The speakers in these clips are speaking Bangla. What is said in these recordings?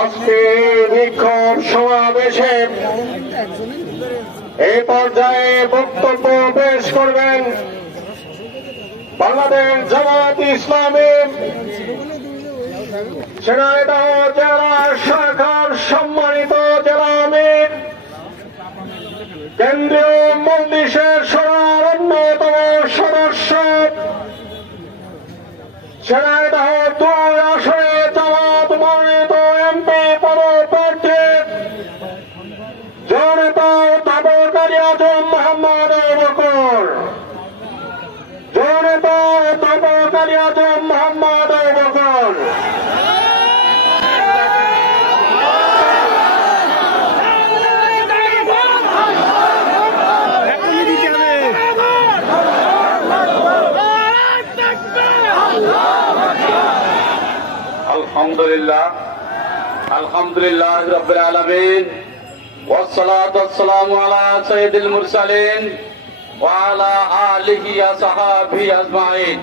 আজকে বিক্ষোভ সমাবেশে এই পর্যায়ে বক্তব্য পেশ করবেন বাংলাদেশ জামায়াত ইসলামী ঝিনাইদহ জেলা শাখার সম্মানিত জেলা আমির কেন্দ্রীয় মজলিসের সভার অন্যতম সদস্য ঝিনাইদহ 2 আসনে জামায়াত মনোনীত এমপি পদপ্রার্থী জননেতা তাবরকারী আজম মোহাম্মদ আবু বকর, জননেতা তাবরকারী আজম মোহাম্মদ আবু বকর। আলহামদুলিল্লাহ রাব্বিল আলামিন ওয়াসসালাতু ওয়াসসালামু আলা সাইয়্যিদিল মুরসালিন ওয়া আলা আলিহি ওয়া সাহবিহি আজমাইন।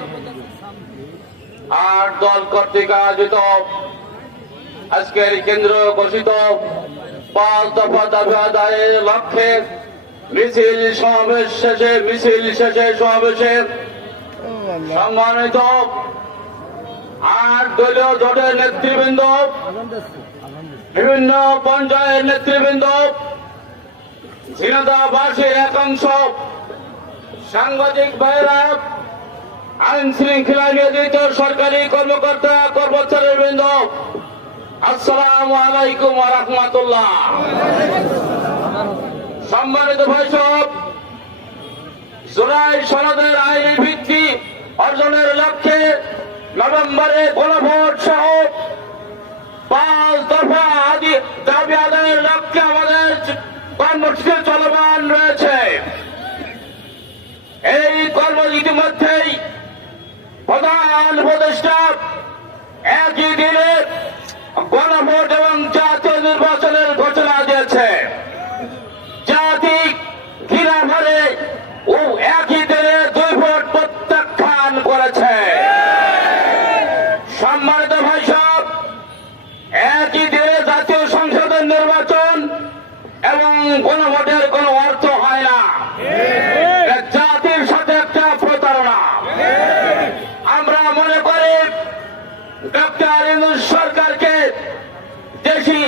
8 দল কর্তৃক আয়োজিত আজকের কেন্দ্র ঘোষিত 5 দফা দাবি আদায়ের লক্ষ্যে মিছিল শেষে সমাবেশে সম্মানিত 8 দলীয় জোটের নেতৃবৃন্দ, বিভিন্ন পর্যায়ের নেতৃবৃন্দ, ঝিনাইদহবাসীর একাংশ, সাংবাদিক ভাইরা, আইন শৃঙ্খলা নিয়োজিত সরকারি কর্মকর্তা কর্মচারীবৃন্দ, আসসালামু আলাইকুম ওয়া রাহমাতুল্লাহ। সম্মানিত ভাইসব, জুলাই সনদের আইনি ভিত্তি অর্জনের লক্ষ্যে নভেম্বরে গণভোট সহ 5 দফা দাবি আদায়ের লক্ষ্যে আমাদের কর্মসূচি চলমান রয়েছে। এই কর্মসূচির মধ্যেই প্রধান উপদেষ্টা একই দিনে গণভোট এবং জাতীয় নির্বাচনের ঘোষণা দিয়েছে। জাতি ঘৃণা ভরে ও একই দিনে 2 ভোট প্রত্যাখ্যান করেছে। সম্মানিত ভাইসব, একই দিনে জাতীয় সংসদের নির্বাচন এবং গণভোটের কোনো অর্থ হয় না। জাতির সাথে একটা প্রতারণা। আমরা মনে করি ডক্টর ইউনূস সরকারকে দেশি